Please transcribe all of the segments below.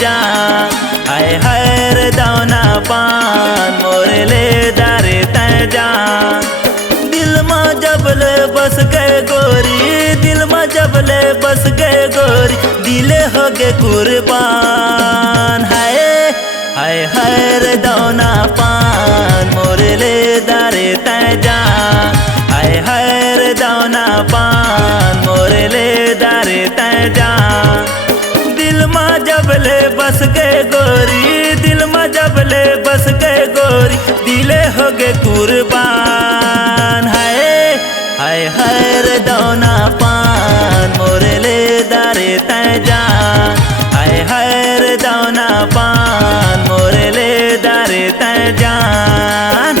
जा हाय हाय रे दाना पान मोरे ले दारे तय जा दिल में जबले बस गए गोरी दिल में जबले बस गए गोरी दिले हो गे कुर्बान हाय हाय हाय रे दाना पान मोरे ले दारे तय जा हाय हाय रे दाना पान मोरे ले दारे तय जा दिल में जबले बस गए गोरी दिल में जबले बस गए गोरी दिले हो गे कुर्बान हाय हाय हाय रे दाना पान मोरे ले दारे तय जा हाय हाय रे दाना पान मोरे ले दारे तय जान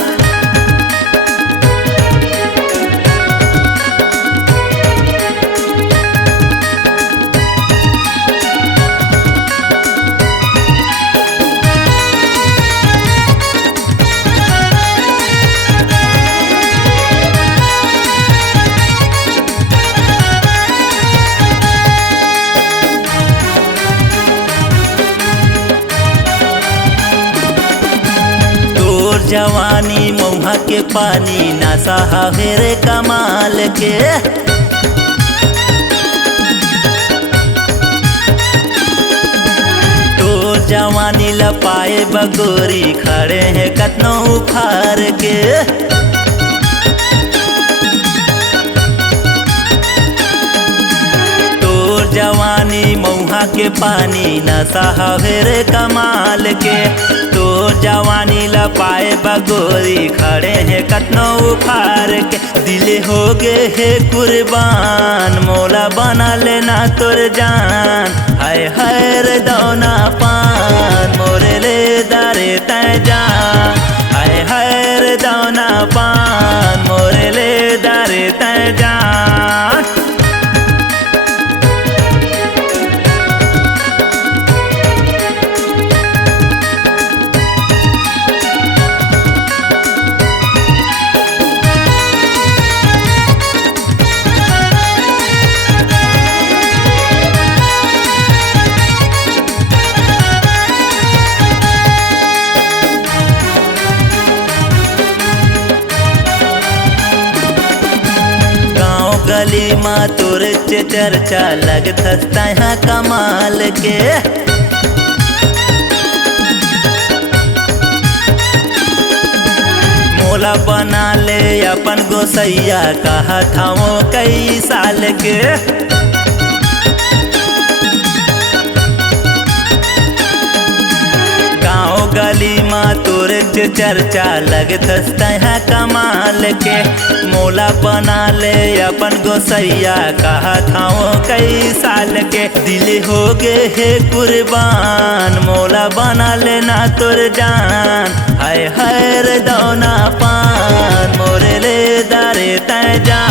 जवानी मौहा के पानी ना सहावे रे कमाल के तो जवानी लपाए बगोरी खड़े हैं कतनो उखार के जवानी मौहा के पानी न सहावे रे कमाल के तो जवानी लपाए बगोरी खड़े हैं कतनो उखार के दिले हो गे है कुर्बान मोला बना लेना तोर जान हाय हाय रे दाना पान मोरे ले दारे तय जा हाय हाय रे दाना पान मोरे ले दारे तय जा गली माँ तोर चर्चा लगता है कमाल के मोला बना ले अपन गोसैया कहा था वो कई साल के गली माँ तोर चर्चा लगता है कमाल के मोला बना ले अपन गोसैया कहा था वो कई साल के दिल हो गे है कुर्बान मोला बना लेना तोर जान हाय हाय रे दाना पान मोरे ले दारे तय जा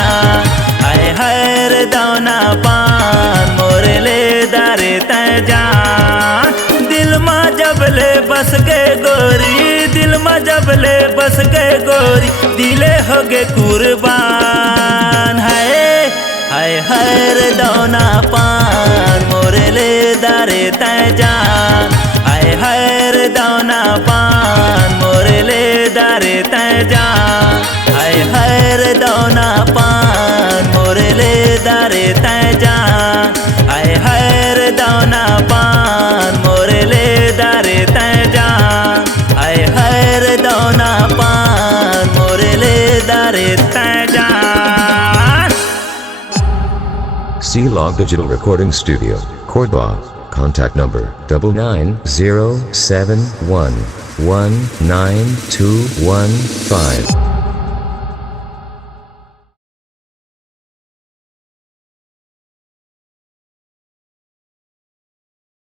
हाय हाय रे दाना पान मोरे ले दारे तय जा दिल में जबले बस गए गोरी दिल में जबले बस गए गोरी दिले हो गे कुर्बान हाय हाय हाय रे दाना पान मोरे ले दारे तय जा हाय हाय रे दाना पान मोरे ले दारे तय जा हाय हाय रे दाना पान मोरे ले दारे तय जा हाय हाय रे दाना पान मोरे ले दारे तय जा हाय हाय रे दाना पान मोरे ले दारे तय जा C-Log Digital Recording Studio, Cordoba. Contact number 99071192115.